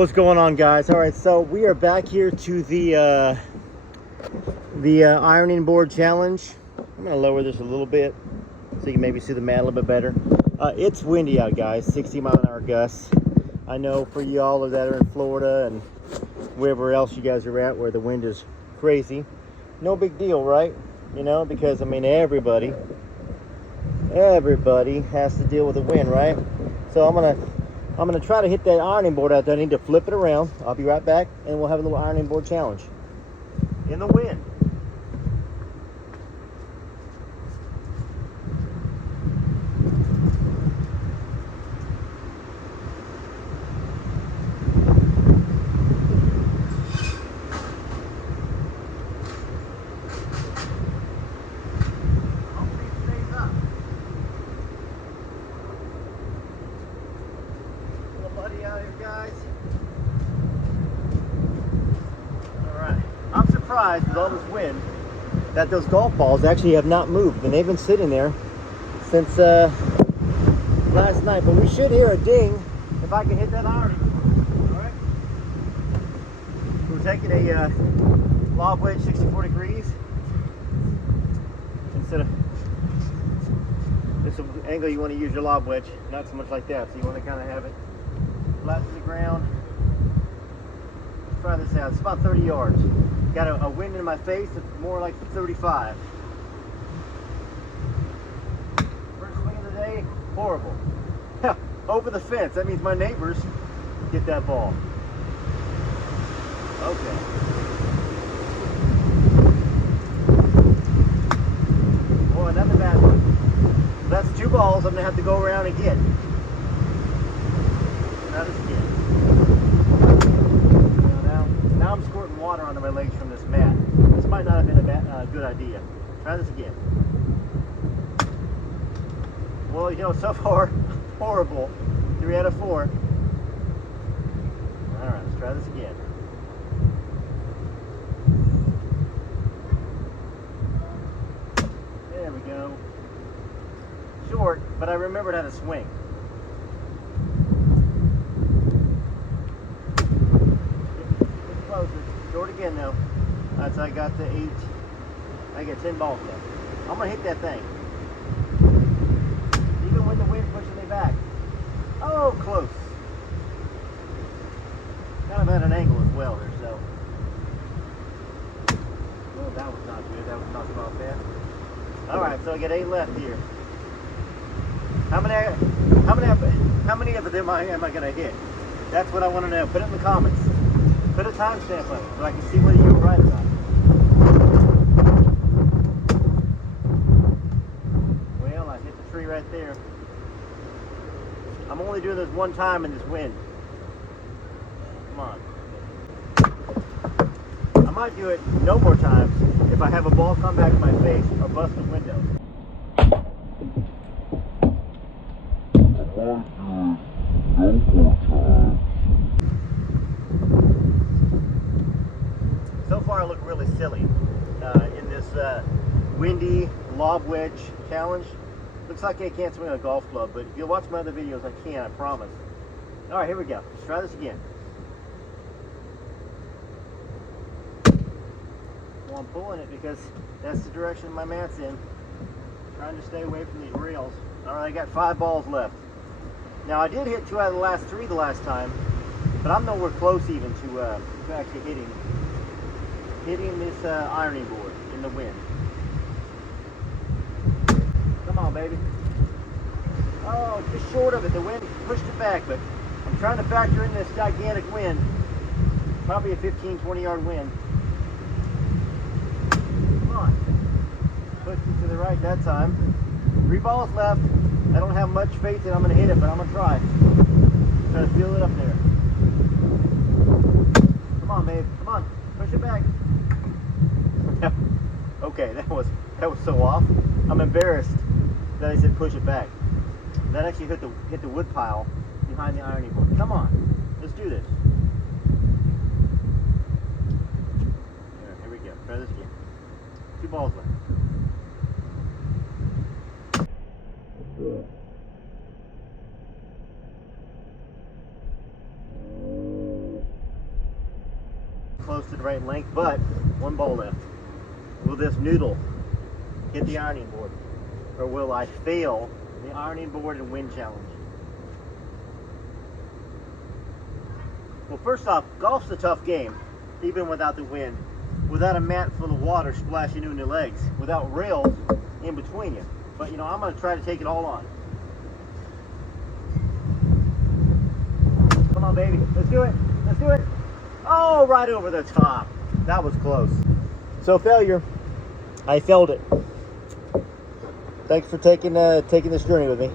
What's going on, guys? All right, so we are back here to the ironing board challenge. I'm gonna lower this a little bit so you can maybe see the mat a little bit better. It's windy out, guys. 60-mile-an-hour gusts. I know for you all that are in Florida and wherever else you guys are at where the wind is crazy, no big deal, right? You know, because I mean everybody has to deal with the wind, right? So I'm gonna try to hit that ironing board out there. I need to flip it around. I'll be right back, and we'll have a little ironing board challenge in the wind. Hopefully it stays up. Little buddy out here, guys. I'm surprised with all this wind that those golf balls actually have not moved, and they've been sitting there since last night. But we should hear a ding if I can hit that ironing board. All right. We're taking a lob wedge 64 degrees instead of this angle. You want to use your lob wedge, not so much like that. So you want to kind of have it flat to the ground. Let's try this out. It's about 30 yards. Got a wind in my face, it's more like 35. First swing of the day, horrible. Over the fence, that means my neighbors get that ball. Okay. Boy, another bad one. That's two balls I'm gonna have to go around and get. That is good. Now I'm squirting water onto my legs from this mat. This might not have been a good idea. Try this again. Well, you know, so far, horrible. 3 out of 4. All right, let's try this again. There we go. Short, but I remembered how to swing. Short again though. That's I got the 8. I got 10 balls left. I'm gonna hit that thing. Even with the wind pushing me back. Oh, close. Kind of at an angle as well there, so. Oh, that was not good. That was knocked off bad. Alright, so I got 8 left here. How many of them am I gonna hit? That's what I want to know. Put it in the comments. Put a timestamp on it so I can see whether you were right or not. Well, I hit the tree right there. I'm only doing this one time in this wind. Come on. I might do it no more times if I have a ball come back in my face or bust the window. So far I look really silly in this windy lob wedge challenge. Looks like I can't swing a golf club, but if you watch my other videos, I can, I promise. All right, here we go. Let's try this again. Well, I'm pulling it because that's the direction my mat's in. Trying to stay away from these rails. All right, I got 5 balls left. Now, I did hit 2 out of the last 3 the last time, but I'm nowhere close even to actually hitting this ironing board in the wind. Come on, baby. Oh, just short of it. The wind pushed it back, but I'm trying to factor in this gigantic wind. Probably a 15-20 yard wind. Come on. Pushed it to the right that time. 3 balls left. I don't have much faith that I'm going to hit it, but I'm going to try. Try to feel it up there. Come on, babe. Come on. Push it back. Okay, that was so off. I'm embarrassed that I said push it back. That actually hit the wood pile behind the ironing board. Come on, let's do this. Here we go. Try this again. 2 balls left. close to the right length, but one ball left. Will this noodle hit the ironing board, or will I fail the ironing board and wind challenge? Well, first off, golf's a tough game, even without the wind, without a mat full of water splashing you in your legs, without rails in between you. But, you know, I'm going to try to take it all on. Come on, baby. Let's do it. Let's do it. Oh, right over the top. That was close. So, failure. I failed it. Thanks for taking this journey with me.